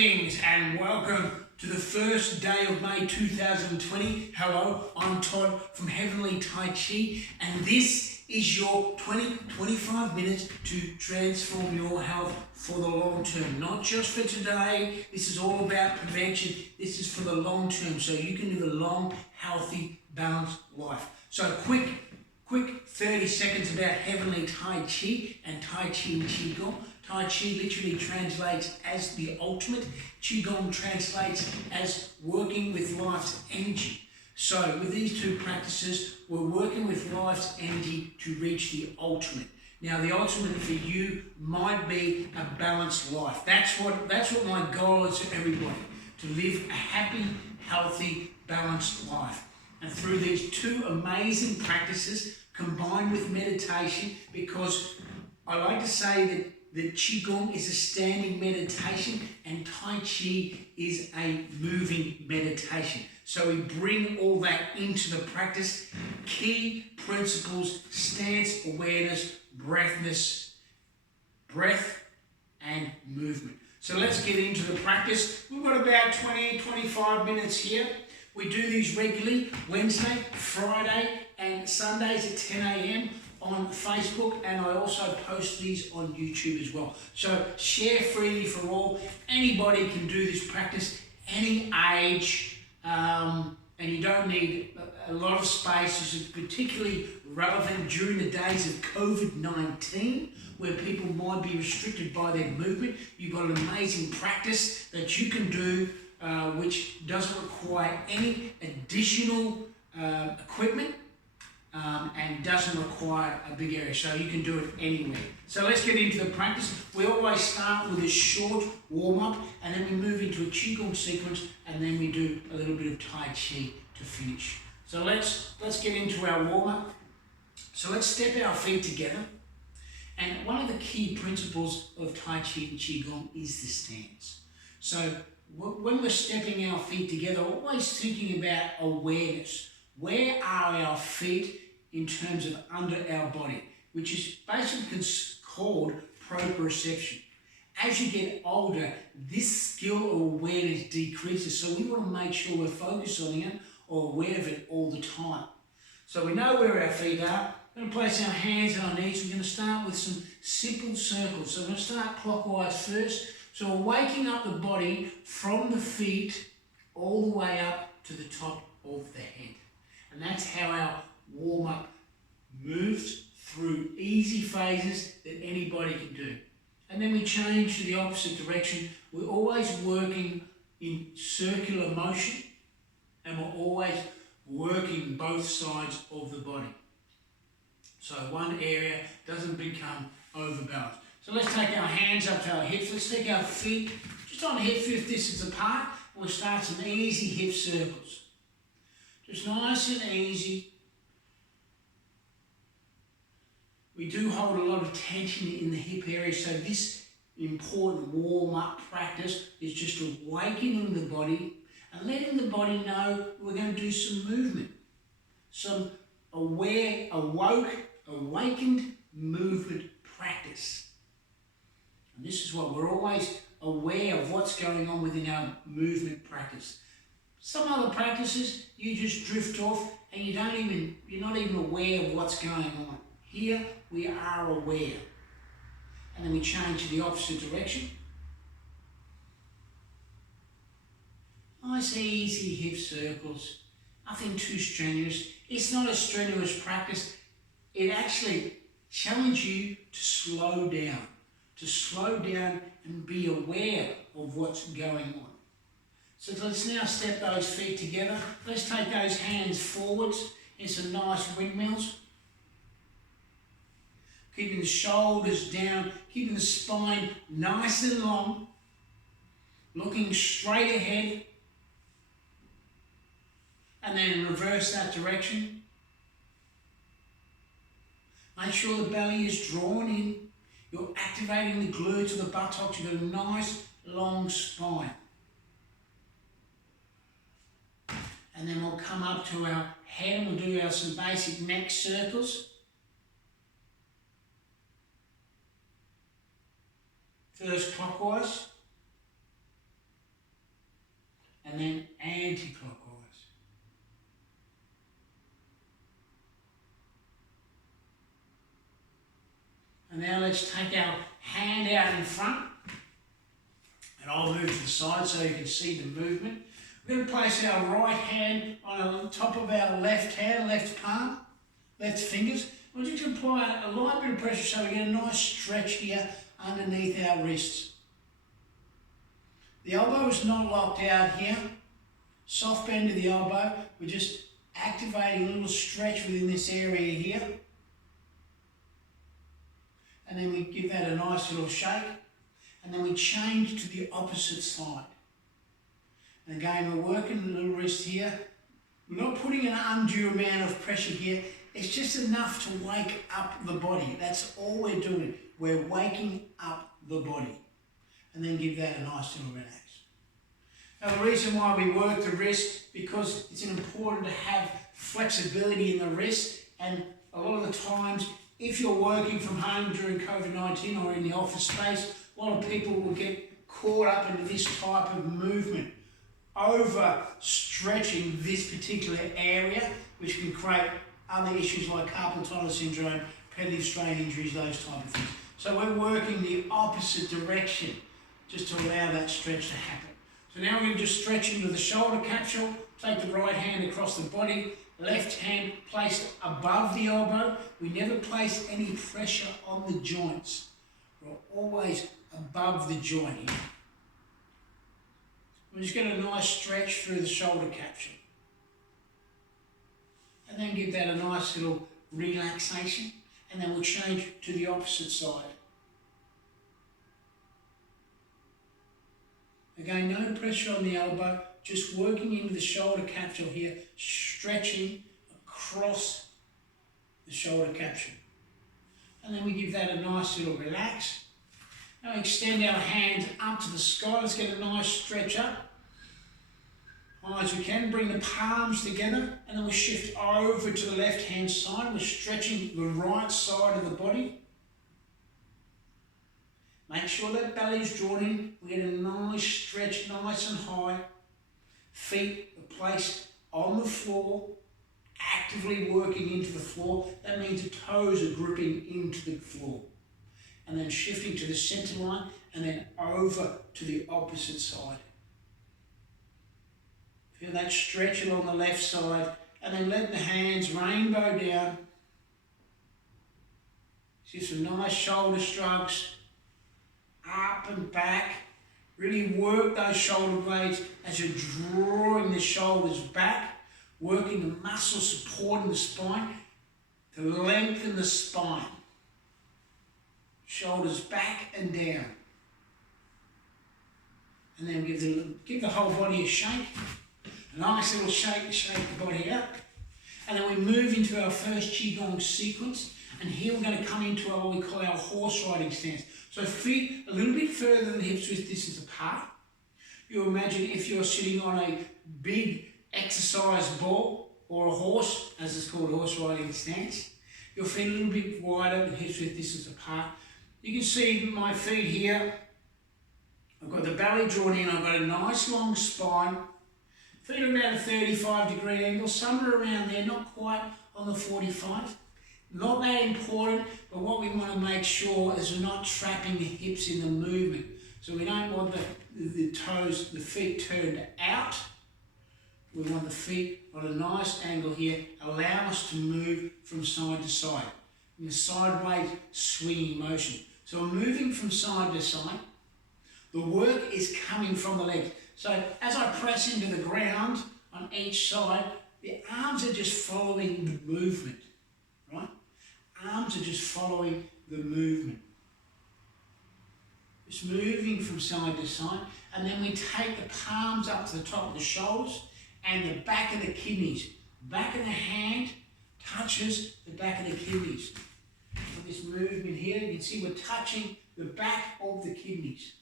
Greetings and welcome to the first day of May 2020. Hello, I'm Todd from Heevanlee Tai Chi, and this is your 20-25 minutes to transform your health for the long term. Not just for today. This is all about prevention. This is for the long term, so you can live a long, healthy, balanced life. So quick 30 seconds about Heevanlee Tai Chi and Tai Chi and Qigong. Tai Chi literally translates as the ultimate. Qigong translates as working with life's energy. So with these two practices, we're working with life's energy to reach the ultimate. Now the ultimate for you might be a balanced life. That's what my goal is for everybody, to live a happy, healthy, balanced life. And through these two amazing practices combined with meditation, because I like to say that Qigong is a standing meditation and Tai Chi is a moving meditation. So we bring all that into the practice. Key principles: stance, awareness, breath and movement. So let's get into the practice. We've got about 20-25 minutes here. We do these regularly, Wednesday, Friday and Sundays at 10 a.m. on Facebook, and I also post these on YouTube as well. So share freely for all. Anybody can do this practice, any age, and you don't need a lot of space. This is particularly relevant during the days of COVID-19, where people might be restricted by their movement. You've got an amazing practice that you can do, which doesn't require any additional equipment. And doesn't require a big area, so you can do it anywhere. So let's get into the practice. We always start with a short warm-up, and then we move into a Qigong sequence, and then we do a little bit of Tai Chi to finish. So let's get into our warm-up. So let's step our feet together. And one of the key principles of Tai Chi and Qigong is the stance. So when we're stepping our feet together, always thinking about awareness. Where are our feet in terms of under our body, which is basically called proprioception. As you get older, this skill or awareness decreases, so we want to make sure we're focused on it or aware of it all the time. So we know where our feet are. We're going to place our hands on our knees. We're going to start with some simple circles. So we're going to start clockwise first. So we're waking up the body from the feet all the way up to the top of the head. And that's how our warm-up moves through easy phases that anybody can do. And then we change to the opposite direction. We're always working in circular motion, and we're always working both sides of the body. So one area doesn't become overbalanced. So let's take our hands up to our hips. Let's take our feet just on hip distance apart. We'll start some easy hip circles. Just nice and easy. We do hold a lot of tension in the hip area, so this important warm-up practice is just awakening the body and letting the body know we're going to do some movement. Some awakened movement practice. And this is what we're always aware of what's going on within our movement practice. Some other practices, you just drift off and you're not even aware of what's going on. Here, we are aware. And then we change to the opposite direction. Nice, easy hip circles. Nothing too strenuous. It's not a strenuous practice. It actually challenges you to slow down and be aware of what's going on. So let's now step those feet together. Let's take those hands forwards in some nice windmills. Keeping the shoulders down, keeping the spine nice and long. Looking straight ahead. And then reverse that direction. Make sure the belly is drawn in. You're activating the glutes of the buttocks. You've got a nice long spine. And then we'll come up to our head and we'll do some basic neck circles. First clockwise. and then anti-clockwise. And now let's take our hand out in front, and I'll move to the side so you can see the movement. We're going to place our right hand on the top of our left hand, left palm, left fingers. We're just going to apply a light bit of pressure so we get a nice stretch here underneath our wrists. The elbow is not locked out here. Soft bend of the elbow. We're just activating a little stretch within this area here. And then we give that a nice little shake. And then we change to the opposite side. And again, we're working the little wrist here. We're not putting an undue amount of pressure here. It's just enough to wake up the body. That's all we're doing. We're waking up the body. And then give that a nice little relax. Now the reason why we work the wrist, because it's important to have flexibility in the wrist, and a lot of the times if you're working from home during COVID-19 or in the office space, a lot of people will get caught up into this type of movement, over stretching this particular area, which can create other issues like carpal tunnel syndrome, repetitive strain injuries, those type of things. So we're working the opposite direction just to allow that stretch to happen. So now we're going to just stretch into the shoulder capsule, take the right hand across the body, left hand placed above the elbow. We never place any pressure on the joints. We're always above the joint here. We'll just get a nice stretch through the shoulder capsule. And then give that a nice little relaxation. And then we'll change to the opposite side. Again, no pressure on the elbow, just working into the shoulder capsule here, stretching across the shoulder capsule. And then we give that a nice little relax. Now extend our hands up to the sky. Let's get a nice stretch up. High as we can. Bring the palms together, and then we shift over to the left hand side. We're stretching the right side of the body. Make sure that belly's drawn in. We get a nice stretch, nice and high. Feet are placed on the floor, actively working into the floor. That means the toes are gripping into the floor. And then shifting to the center line, and then over to the opposite side. Feel that stretch along the left side, and then let the hands rainbow down. See some nice shoulder shrugs. Up and back. Really work those shoulder blades as you're drawing the shoulders back, working the muscles supporting the spine to lengthen the spine. Shoulders back and down. And then give the whole body a shake. A nice little shake to shake the body up. And then we move into our first Qigong sequence. And here we're going to come into what we call our horse riding stance. So feet a little bit further than hips width distance apart. You imagine if you're sitting on a big exercise ball or a horse, as it's called, horse riding stance. Your feet a little bit wider than hips width distance apart. You can see my feet here. I've got the belly drawn in. I've got a nice long spine. Feet are about a 35-degree angle. Some are around there, not quite on the 45. Not that important, but what we want to make sure is we're not trapping the hips in the movement. So we don't want the toes, the feet turned out. We want the feet on a nice angle here, allow us to move from side to side in a sideways swinging motion. So we're moving from side to side. The work is coming from the legs. So as I press into the ground on each side, the arms are just following the movement, right? Arms are just following the movement. Just moving from side to side. And then we take the palms up to the top of the shoulders and the back of the kidneys. Back of the hand touches the back of the kidneys. So this movement here, you can see we're touching the back of the kidneys.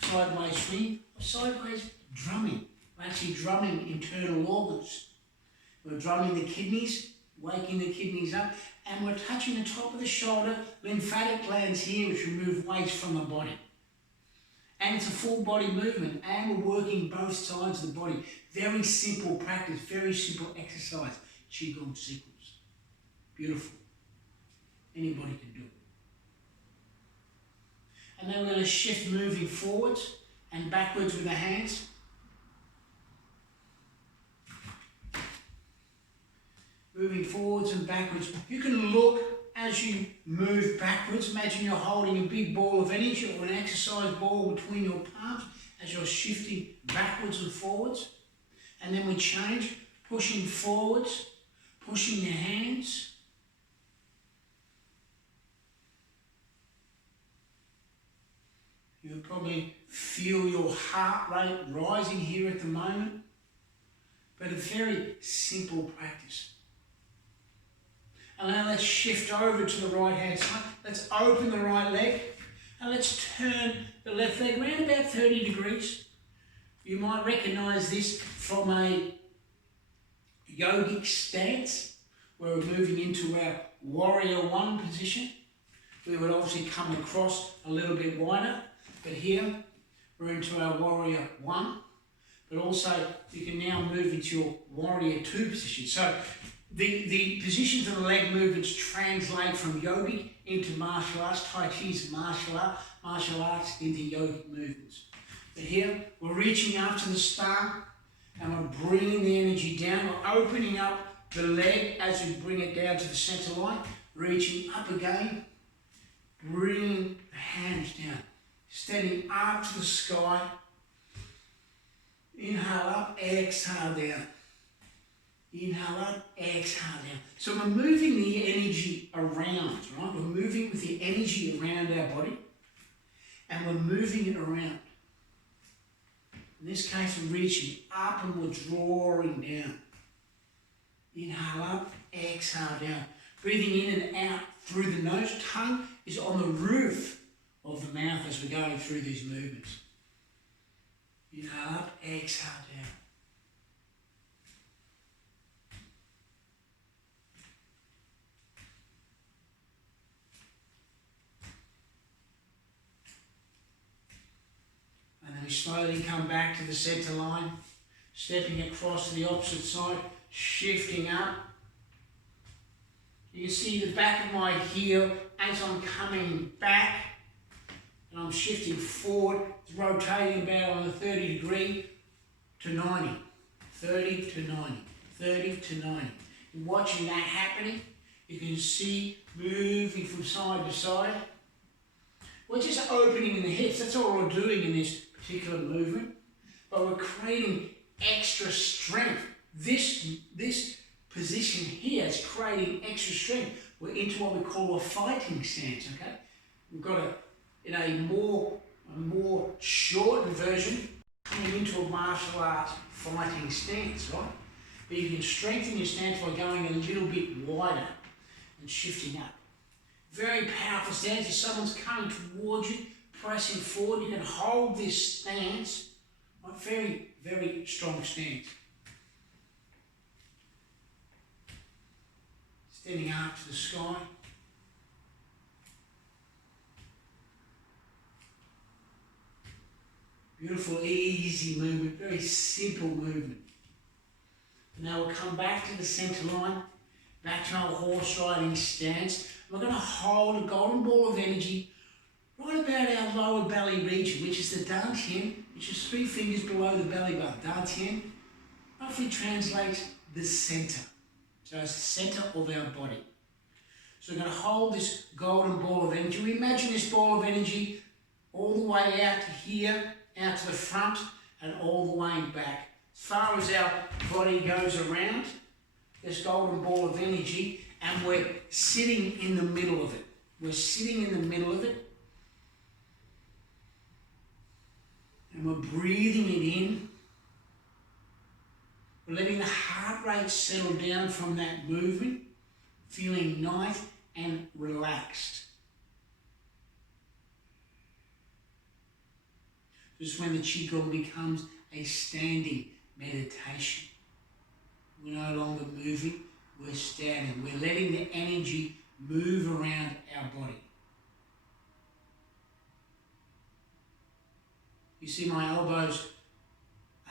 Sideways swing, sideways drumming. We're actually drumming internal organs. We're drumming the kidneys, waking the kidneys up, and we're touching the top of the shoulder, lymphatic glands here, which remove waste from the body. And it's a full body movement, and we're working both sides of the body. Very simple practice, very simple exercise. Qigong sequence. Beautiful. Anybody can do it. And then we're going to shift moving forwards and backwards with the hands. Moving forwards and backwards. You can look as you move backwards. Imagine you're holding a big ball of energy or an exercise ball between your palms as you're shifting backwards and forwards. And then we change, pushing forwards, pushing the hands. You'll probably feel your heart rate rising here at the moment. But a very simple practice. And now let's shift over to the right hand side. Let's open the right leg. And let's turn the left leg around about 30 degrees. You might recognise this from a yogic stance, where we're moving into our warrior one position. We would obviously come across a little bit wider, but here we're into our warrior one. But also you can now move into your warrior two position. So the positions of the leg movements translate from yogic into martial arts. Tai Chi is martial arts into yogic movements. But here, we're reaching up to the start and we're bringing the energy down. We're opening up the leg as we bring it down to the center line, reaching up again, bringing the hands down, standing up to the sky. Inhale up, exhale down. Inhale up, exhale down. So we're moving the energy around, right? We're moving with the energy around our body and we're moving it around. In this case, we're reaching up and we're drawing down. Inhale up, exhale down. Breathing in and out through the nose. Tongue is on the roof of the mouth as we're going through these movements. Inhale up, exhale down. And then we slowly come back to the center line, stepping across to the opposite side, shifting up. You can see the back of my heel as I'm coming back, and I'm shifting forward, it's rotating about on a 30 degree to 90, 30 to 90, 30 to 90. And watching that happening, you can see moving from side to side. We're just opening in the hips, that's all we're doing in this particular movement, but we're creating extra strength. This position here is creating extra strength. We're into what we call a fighting stance, okay? We've got in a more shortened version, coming into a martial arts fighting stance, right? But you can strengthen your stance by going a little bit wider and shifting up. Very powerful stance. If someone's coming towards you, pressing forward, you can hold this stance, right? Very, very strong stance. Standing up to the sky. Beautiful, easy movement, very simple movement. Now we'll come back to the center line, back to our horse riding stance. We're going to hold a golden ball of energy right about our lower belly region, which is the dantian, which is 3 fingers below the belly button. Dantian roughly translates the center. So it's the center of our body. So we're going to hold this golden ball of energy. We imagine this ball of energy all the way out to here, out to the front, and all the way back. As far as our body goes around, this golden ball of energy, and we're sitting in the middle of it. We're sitting in the middle of it. And we're breathing it in. We're letting the heart rate settle down from that movement, feeling nice and relaxed. This is when the Qigong becomes a standing meditation. We're no longer moving, we're standing. We're letting the energy move around our body. You see my elbows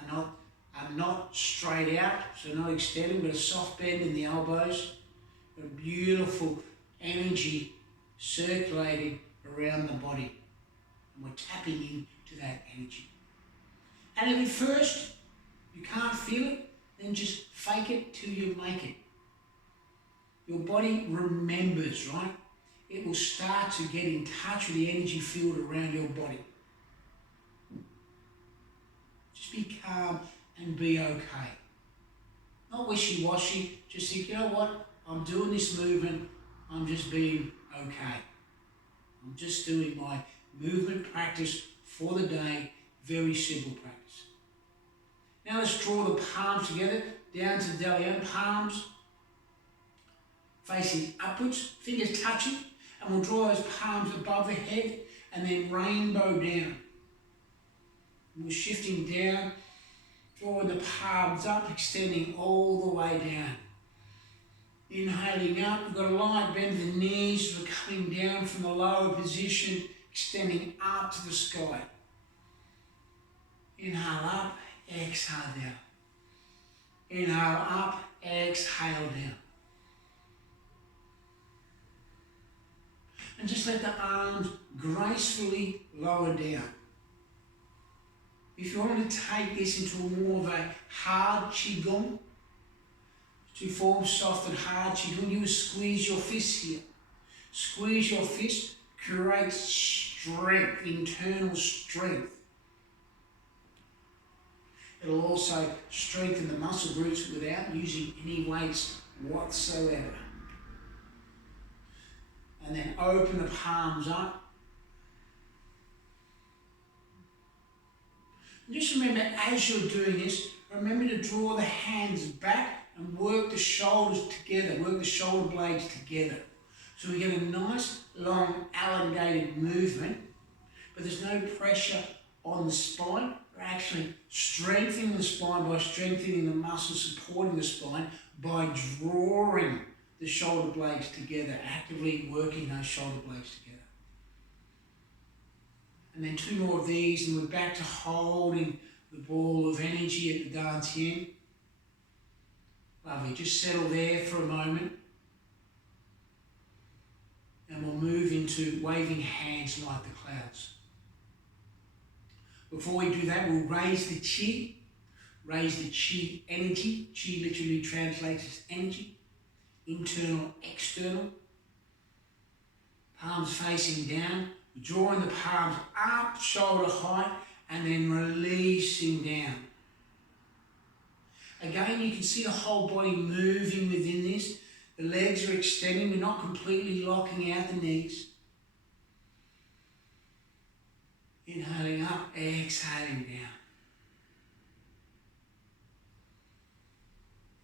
are not straight out, so not extending, but a soft bend in the elbows. A beautiful energy circulating around the body. And we're tapping into that energy. And if at first you can't feel it, then just fake it till you make it. Your body remembers, right? It will start to get in touch with the energy field around your body. Just be calm and be okay. Not wishy-washy, just think, you know what? I'm doing this movement, I'm just being okay. I'm just doing my movement practice for the day, very simple practice. Now let's draw the palms together, down to the belly, palms facing upwards, fingers touching, and we'll draw those palms above the head and then rainbow down. And we're shifting down, drawing the palms up, extending all the way down. Inhaling up, we've got a light bend of the knees, we're coming down from the lower position, extending up to the sky. Inhale up, exhale down. Inhale up, exhale down. And just let the arms gracefully lower down. If you want to take this into more of a hard qigong, to form soft and hard qigong, you will squeeze your fist here. Squeeze your fist, create strength, internal strength. It'll also strengthen the muscle groups without using any weights whatsoever. And then open the palms up. And just remember, as you're doing this, remember to draw the hands back and work the shoulders together, work the shoulder blades together. So we get a nice, long, elongated movement, but there's no pressure on the spine. We're actually strengthening the spine by strengthening the muscles supporting the spine by drawing the shoulder blades together, actively working those shoulder blades together. And then 2 more of these, and we're back to holding the ball of energy at the dantian. Lovely, just settle there for a moment. And we'll move into waving hands like the clouds. Before we do that, we'll raise the chi. Raise the chi energy. Chi literally translates as energy. Internal, external. Palms facing down. Drawing the palms up, shoulder height, and then releasing down. Again, you can see the whole body moving within this. The legs are extending, we're not completely locking out the knees. Inhaling up, exhaling down.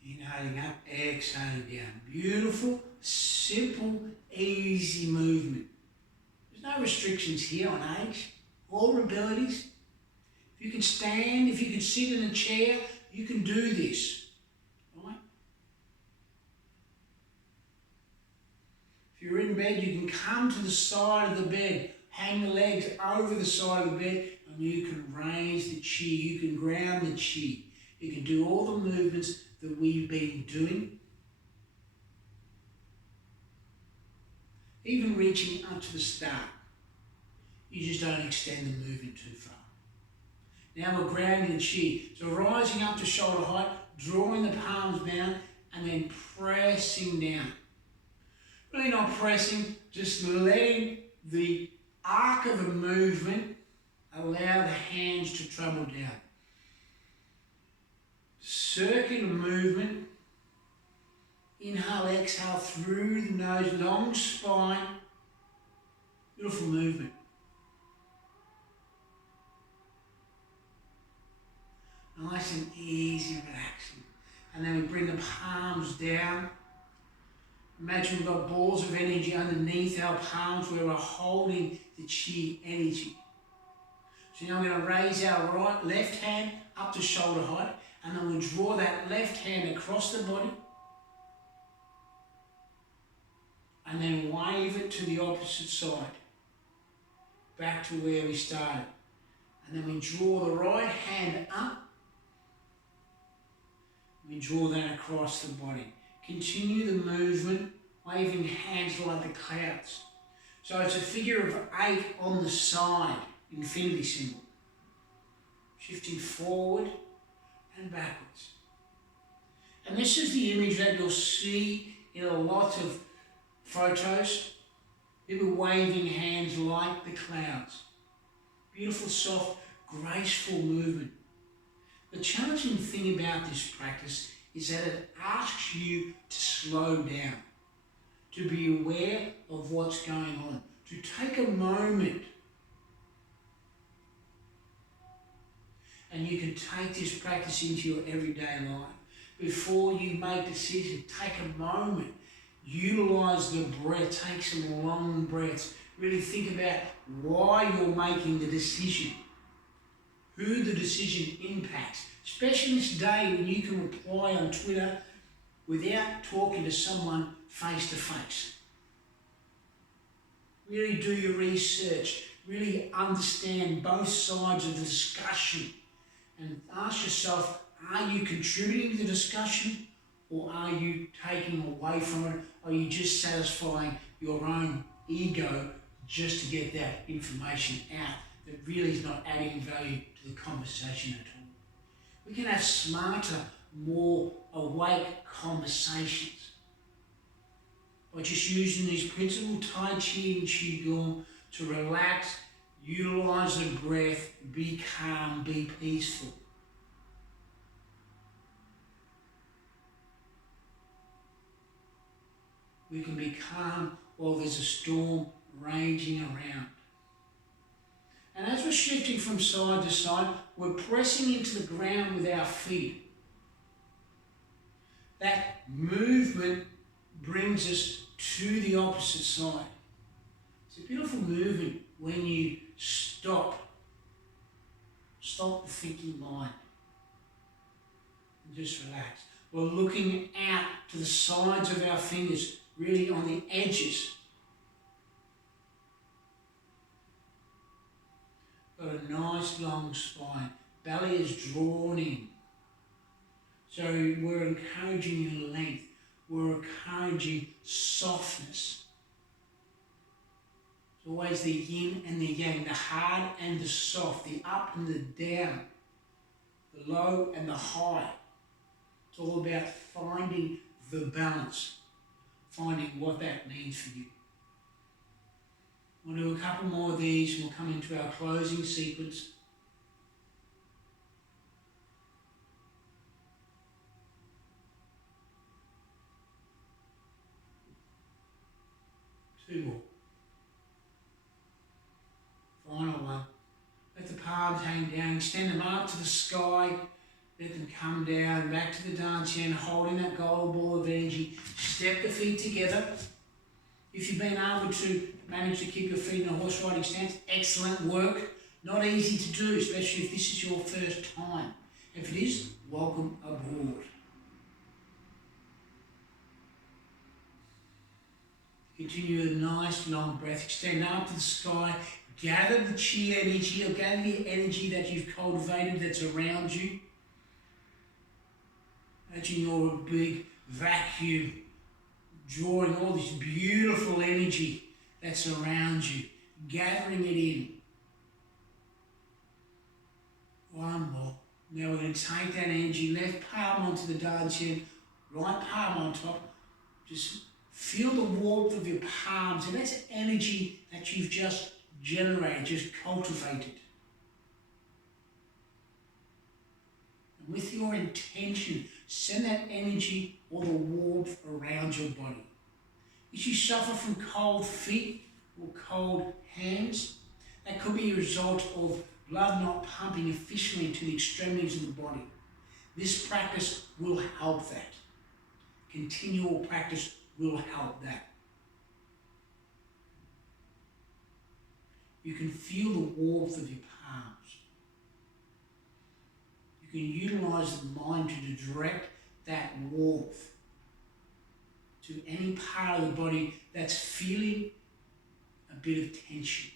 Inhaling up, exhaling down. Beautiful, simple, easy movement. There's no restrictions here on age or abilities. If you can stand, if you can sit in a chair, you can do this. Right? If you're in bed, you can come to the side of the bed, hang the legs over the side of the bed, and you can raise the chi, you can ground the chi. You can do all the movements that we've been doing. Even reaching up to the start. You just don't extend the movement too far. Now we're grounding the chi. So rising up to shoulder height, drawing the palms down, and then pressing down. Really not pressing, just letting the arc of the movement allow the hands to travel down. Circular movement. Inhale, exhale through the nose, long spine. Beautiful movement. Nice and easy, relaxing. And then we bring the palms down. Imagine we've got balls of energy underneath our palms where we're holding the chi energy. So now we're going to raise our left hand up to shoulder height, and then we'll draw that left hand across the body, and then wave it to the opposite side, back to where we started. And then we draw the right hand up. We draw that across the body. Continue the movement, waving hands like the clouds. So it's a figure of 8 on the side, infinity symbol. Shifting forward and backwards. And this is the image that you'll see in a lot of photos. People waving hands like the clouds. Beautiful, soft, graceful movement. The challenging thing about this practice is that it asks you to slow down, to be aware of what's going on, to take a moment. And you can take this practice into your everyday life. Before you make a decision, take a moment. Utilize the breath, take some long breaths. Really think about why you're making the decision, who the decision impacts. Especially this day when you can reply on Twitter without talking to someone face to face. Really do your research. Really understand both sides of the discussion. And ask yourself, are you contributing to the discussion or are you taking away from it? Are you just satisfying your own ego just to get that information out that really is not adding value to the conversation at all? We can have smarter, more awake conversations by just using these principles, Tai Chi and Qigong, to relax, utilize the breath, be calm, be peaceful. We can be calm while there's a storm raging around. And as we're shifting from side to side, we're pressing into the ground with our feet. That movement brings us to the opposite side. It's a beautiful movement when you stop the thinking mind, and just relax. We're looking out to the sides of our fingers, really on the edges. Got a nice long spine. Belly is drawn in. So we're encouraging length. We're encouraging softness. It's always the yin and the yang, the hard and the soft, the up and the down, the low and the high. It's all about finding the balance, finding what that means for you. We'll do a couple more of these and we'll come into our closing sequence. Two more. Final one. Let the palms hang down, extend them up to the sky, let them come down, back to the dance hand, holding that golden ball of energy. Step the feet together. If you've been able to manage to keep your feet in a horse riding stance, excellent work. Not easy to do, especially if this is your first time. If it is, welcome aboard. Continue a nice long breath. Extend up to the sky. Gather the chi energy, or gather the energy that you've cultivated that's around you. Imagine you're a big vacuum, drawing all this beautiful energy that's around you, gathering it in. One more. Now we're going to take that energy, left palm onto the dance hand, right palm on top. Just feel the warmth of your palms, and that's energy that you've just generated, just cultivated. And with your intention, send that energy or the warmth around your body. If you suffer from cold feet or cold hands, that could be a result of blood not pumping efficiently to the extremities of the body. This practice will help that. Continual practice will help that. You can feel the warmth of your palms. You can utilize the mind to direct that warmth to any part of the body that's feeling a bit of tension.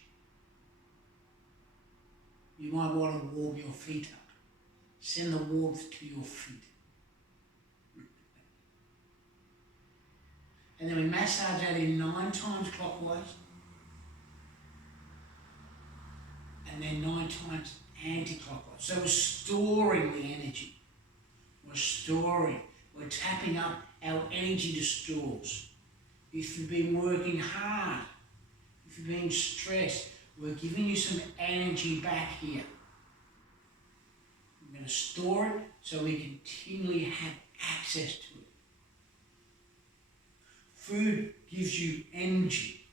you might want to warm your feet up. Send the warmth to your feet. And then we massage that in 9 times clockwise. And then 9 times anti-clockwise. So we're storing the energy. We're storing. We're tapping up our energy to stores. If you've been working hard, if you've been stressed, we're giving you some energy back here. We're going to store it so we continually have access to it. Food gives you energy,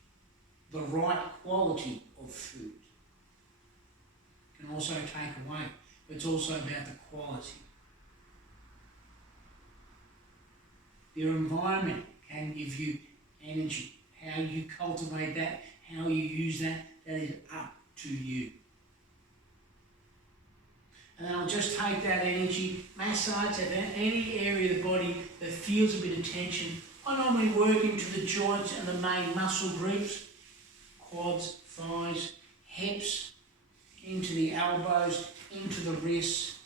the right quality of food. It can also take away, but it's also about the quality. Your environment can give you energy. How you cultivate that, how you use that, that is up to you. And then I'll just take that energy, massage at any area of the body that feels a bit of tension. I normally work into the joints and the main muscle groups, quads, thighs, hips, into the elbows, into the wrists,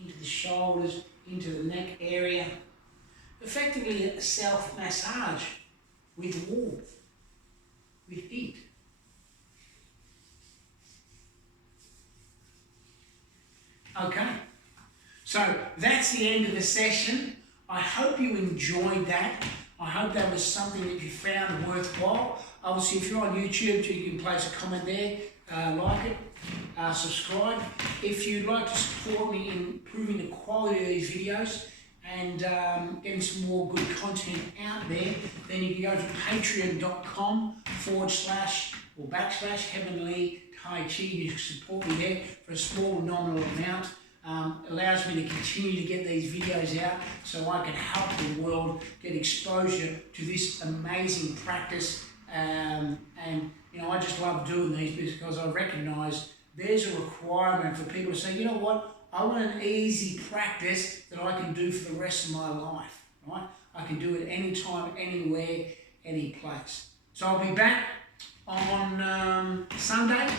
into the shoulders, into the neck area. Effectively a self-massage with warmth, with heat. Okay, so that's the end of the session. I hope you enjoyed that. I hope that was something that you found worthwhile. Obviously, if you're on YouTube, you can place a comment there, like it, subscribe. If you'd like to support me in improving the quality of these videos and getting some more good content out there, then you can go to patreon.com/Heevanlee Tai Chi. You can support me there for a small nominal amount. Allows me to continue to get these videos out so I can help the world get exposure to this amazing practice. And you know, I just love doing these because I recognise there's a requirement for people to say, you know what, I want an easy practice that I can do for the rest of my life, right? I can do it anytime, anywhere, any place. So I'll be back on Sunday.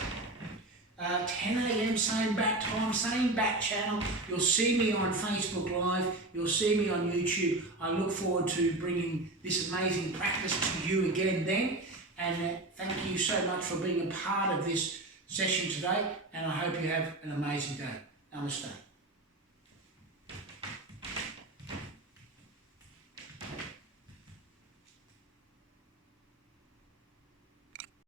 10 a.m, same back time, same back channel. You'll see me on Facebook Live. You'll see me on YouTube. I look forward to bringing this amazing practice to you again then. And thank you so much for being a part of this session today. And I hope you have an amazing day. Namaste.